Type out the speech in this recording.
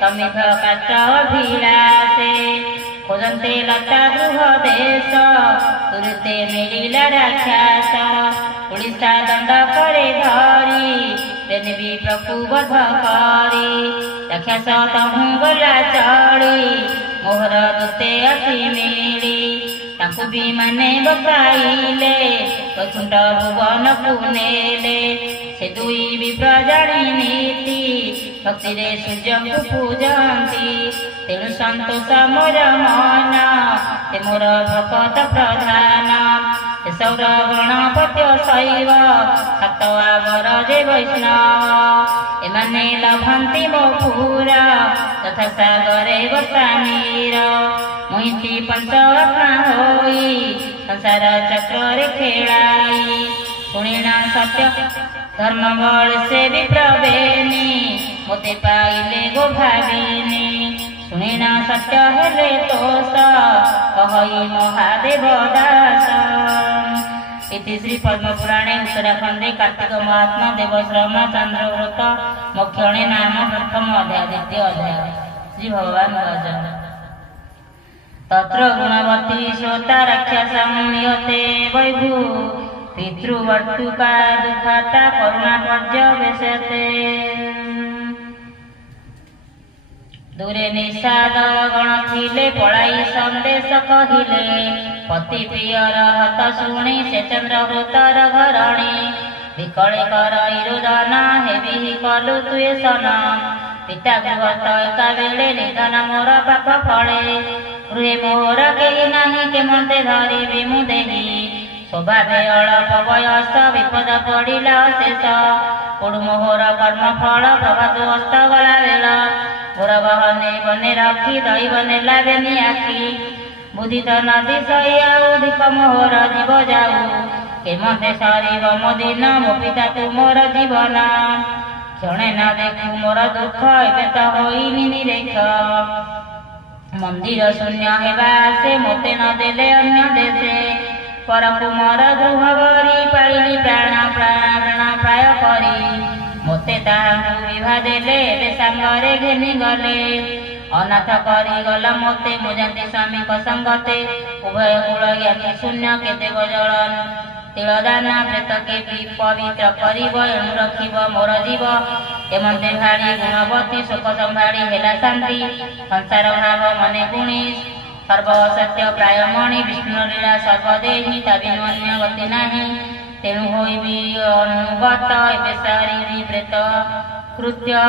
समिध काष्ठ अभिलाषे खोजन्ते लता गृह देश तुरते मिलिला राक्षस उड़ीसा दंड करे धरी तेनबी प्रकुबध करी राक्षस तहु गला चढ़ी मोहर दूते अति मिली ताकू भी माने बकाइले वैकुंठ भुवन को नेले से दुई विप्र जानी नीति भक्ति रे सूर्य को पूजंती तेणु संतोष मोर मन ते मोर भक्त प्रधान सौर गणपत्य शैव सतवावर जे वैष्णव एमाने लभंती मो पूरा तथा सागरे बसानीर मुहिती पंचरत्न होई संसार चक्र रे खेलाई शुणिना सत्य धर्म बल से विप्रवेनी मोते पाइले गो भाविनी शुणिना सत्य हेले तोष कहई महादेव दास। इति श्री पद्मपुराणे उत्तराखंडे कार्तिक महात्मा देवश्रम चंद्र व्रत मोक्षणे नाम प्रथम अध्याय द्वितीय अध्याय श्री भगवान भजन तत्र गुणवती श्रोता राक्षसं नियते वैभू पितृवर्तुका दुःखता करुणा पर्यवेशते दूरे निषाद गण थिले पढ़ाई संदेश कहिले पति प्रियर हत शुणी से चंद्र व्रतर घरणी विकले कर इरुदन हेबि कलु तुए सन पिता गृहत एका बेले निधन मोर पाप फले गृहे मोर केही नाही केमते धरिबि मु देही स्वभावे अल्प बयस विपद पड़िला शेष पुडु मोहर कर्म फल प्रभात हस्त गला बेल मोर बहने बने रखी दैव नेला बेनी आखि बुद्धि तो नदी सही दीप मोहर जीव जाऊ केमते सरीब मो दिन मो पिता तू मोर जीवन क्षणे न देखू मोर दुख एबे तो होइनी निरेख मंदिर शून्य हेबा से मोते न देले अन्य देशे परकु मोर गृह भरी पाइली प्राण प्राण प्राय करी मोते ताहांकु विवाह देले एबे सांगरे घेनी गले अनाथ करी गल मोते मुजांती स्वामी संगते उभय कूल ज्ञाति शून्य केते गजलन तिलदाना प्रेत के पवित्र करिब एणु रखिब मोर जीव एमते भाड़ी गुणवती शोक संभाड़ी हेला शांति संसार भाव मने गुणी सर्व सत्य प्राय मणि विष्णु लीला सर्वदेही तबिनु अन्य गति नाही तेणु होइबि अनुगत एबे सारी प्रेत कृत्य